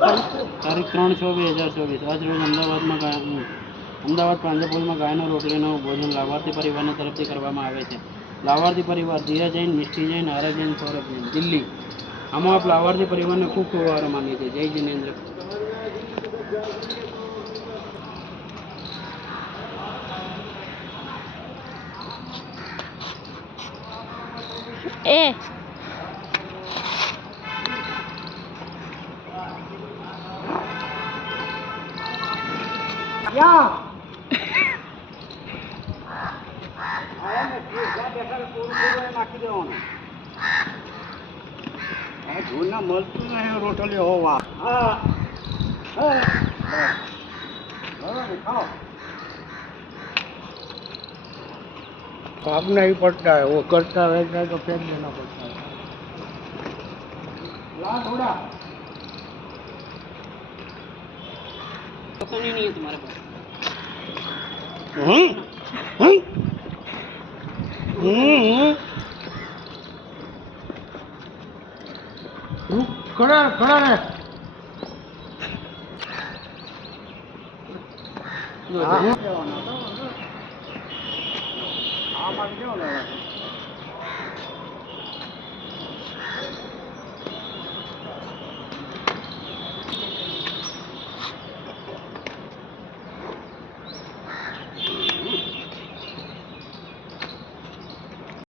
તારીખ 3/6/2024 આજ રોજ અમદાવાદ પાંજરાપોળમાં ગાયનો રોટલીનું ભોજન લાભાર્થી પરિવારને તરફથી કરવામાં આવે છે. લાભાર્થી પરિવાર દિયા જૈન, મિષ્ટી જૈન, આરા જૈન, સૌરભ જૈન, દિલ્હી. આમાં આપ લાભાર્થી પરિવારને ખૂબ ખૂબ આભાર માનીએ છીએ. જય જિનેન્દ્ર. એ નાખી દેવાનું. ધૂળના મળતું નહીં રોટલી હોવા. काम नहीं पड़ता है, वो करता रहता है तो फेंक देना पड़ता है. ला थोड़ा पता नहीं है तुम्हारे पास. खड़ा खड़ा रहे. हाँ